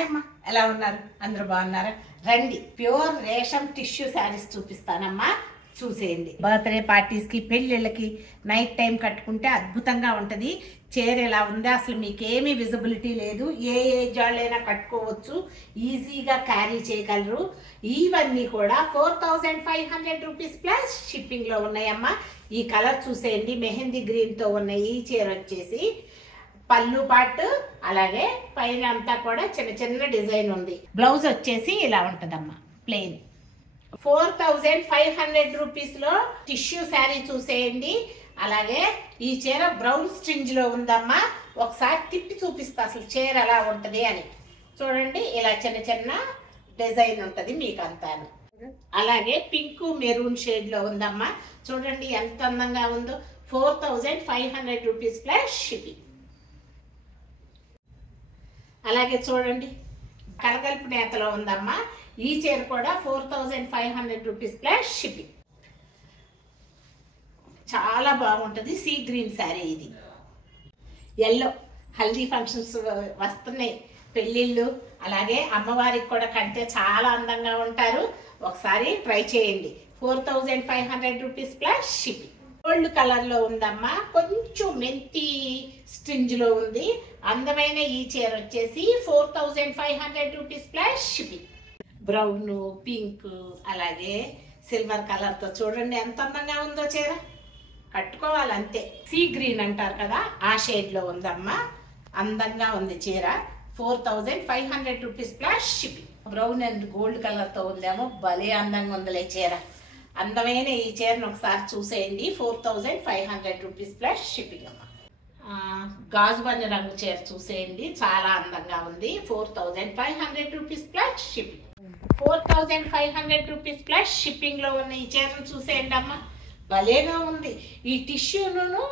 Hi అమ్మా, ఎలా ఉన్నారు? అందరూ బాగున్నారా? రండి, ప్యూర్ రేషం టిష్యూ శారీస్ చూపిస్తానమ్మా, చూసేయండి. బర్త్డే పార్టీస్కి, పెళ్ళిళ్ళకి నైట్ టైం కట్టుకుంటే అద్భుతంగా ఉంటుంది. చీర ఎలా ఉందో అసలు మీకేమీ విజిబిలిటీ లేదు. ఏ జాళ్ళైనా కట్టుకోవచ్చు, ఈజీగా క్యారీ చేయగలరు. ఇవన్నీ కూడా 4500 రూపీస్ ప్లస్ షిప్పింగ్లో ఉన్నాయమ్మా. ఈ కలర్ చూసేయండి, మెహందీ గ్రీన్తో ఉన్న ఈ చీర వచ్చేసి పళ్ళు పాటు, అలాగే పైన అంతా కూడా చిన్న చిన్న డిజైన్ ఉంది. బ్లౌజ్ వచ్చేసి ఇలా ఉంటుందమ్మా, ప్లెయిన్. 4500 రూపీస్లో టిష్యూ శారీ చూసేయండి. అలాగే ఈ చీర బ్రౌన్ స్ట్రింజ్ లో ఉందమ్మా. ఒకసారి తిప్పి చూపిస్తా అసలు చీర ఎలా ఉంటది అని. చూడండి, ఇలా చిన్న చిన్న డిజైన్ ఉంటది మీకు అంతాను. అలాగే పింక్ మెరూన్ షేడ్ లో ఉందమ్మా. చూడండి ఎంత అందంగా ఉందో. 4500 రూపీస్ ప్లస్ షిప్పింగ్. అలాగే చూడండి, కలగలుపు నేతలో ఉందమ్మా. ఈ చీర కూడా 4500 రూపీస్ ప్లస్ షిప్పింగ్. చాలా బాగుంటుంది. సీ గ్రీన్ శారీ ఇది. ఎల్లో హల్దీ ఫంక్షన్స్ వస్తున్నాయి, పెళ్ళిళ్ళు, అలాగే అమ్మవారికి కూడా కంటే చాలా అందంగా ఉంటారు. ఒకసారి ట్రై చేయండి. 4500 rupees plus shipping. Gold colour లో ఉందమ్మా, కొంచెం మెంతి స్ట్రింజ్ లో ఉంది. అందమైన ఈ చీర వచ్చేసి 4500 rupees plus shipping. Brown, pink, అలాగే సిల్వర్ కలర్ తో చూడండి ఎంత అందంగా ఉందో చీర. కట్టుకోవాలంతే. సీ గ్రీన్ అంటారు కదా, ఆ షేడ్ లో ఉందమ్మా. అందంగా ఉంది చీర. 4500 rupees plus shipping. Brown and gold colour తో ఉందేమో, భలే అందంగా ఉందిలే చీర. అందమైన ఈ చీరను ఒకసారి చూసేయండి. 4500 రూపీస్ ప్లస్ షిప్పింగ్ అమ్మా. గాజు బంజ రంగు చీర చూసేయండి, చాలా అందంగా ఉంది. 4500 rupees plus shipping. 4500 rupees plus shipping లో ఉన్న ఈ చీరను చూసేయండి అమ్మా, భలేగా ఉంది. ఈ టిష్యూను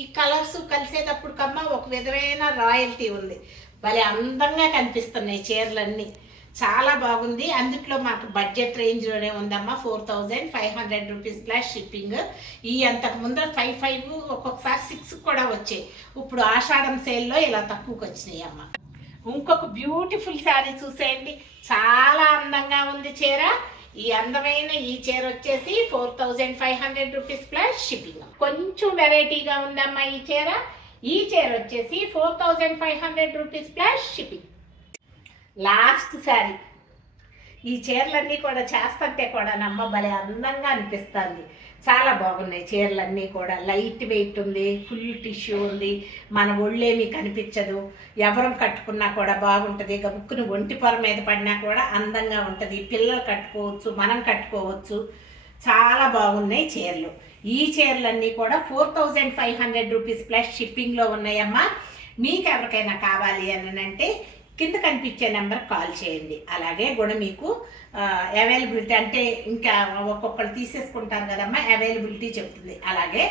ఈ కలర్స్ కలిసేటప్పుడు కమ్మా ఒక విధమైన రాయల్టీ ఉంది. భలే అందంగా కనిపిస్తున్నాయి చీరలన్నీ, చాలా బాగుంది. అందుట్లో మాకు బడ్జెట్ రేంజ్ లోనే ఉందమ్మా. 4500 రూపీస్ ప్లస్ షిప్పింగ్. ఈ అంతకు ముందర 5 ఒక్కొక్కసారి 6 కూడా వచ్చాయి. ఇప్పుడు ఆషాఢం సేల్లో ఇలా తక్కువకి వచ్చినాయి అమ్మ. ఇంకొక బ్యూటిఫుల్ శారీ చూసేయండి, చాలా అందంగా ఉంది చీర. ఈ అందమైన ఈ చీర వచ్చేసి 4500 రూపీస్ ప్లస్ షిప్పింగ్. కొంచెం వెరైటీగా ఉందమ్మా ఈ చీర. ఈ చీర వచ్చేసి 4500 rupees plus shipping. Last sari. ఈ చీరలన్నీ కూడా చేస్తుంటే కూడా నమ్మ భలే అందంగా అనిపిస్తుంది. చాలా బాగున్నాయి చీరలన్నీ కూడా. లైట్ వెయిట్ ఉంది, ఫుల్ టిష్యూ ఉంది, మన ఒళ్ళేమీ కనిపించదు. ఎవరం కట్టుకున్నా కూడా బాగుంటుంది. గబుక్కుని ఒంటి పొర మీద పడినా కూడా అందంగా ఉంటుంది. పిల్లలు కట్టుకోవచ్చు, మనం కట్టుకోవచ్చు. చాలా బాగున్నాయి చీరలు. ఈ చీరలన్నీ కూడా 4500 రూపీస్ ప్లస్ షిప్పింగ్లో ఉన్నాయమ్మా. మీకు ఎవరికైనా కావాలి అని అంటే కింద కనిపించే నెంబర్ కాల్ చేయండి. అలాగే కూడా మీకు అవైలబిలిటీ అంటే ఇంకా ఒక్కొక్కరు తీసేసుకుంటారు కదమ్మా, అవైలబిలిటీ చెప్తుంది. అలాగే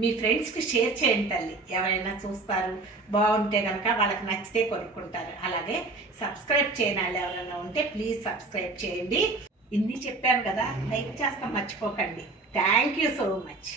మీ ఫ్రెండ్స్కి షేర్ చేయండి తల్లి, ఎవరైనా చూస్తారు, బాగుంటే కనుక వాళ్ళకి నచ్చితే కొనుక్కుంటారు. అలాగే సబ్స్క్రైబ్ చేయని వాళ్ళు ఎవరైనా ఉంటే ప్లీజ్ సబ్స్క్రైబ్ చేయండి. ఇన్ని చెప్పాను కదా, లైక్ చేస్తాం మర్చిపోకండి. Thank you so much.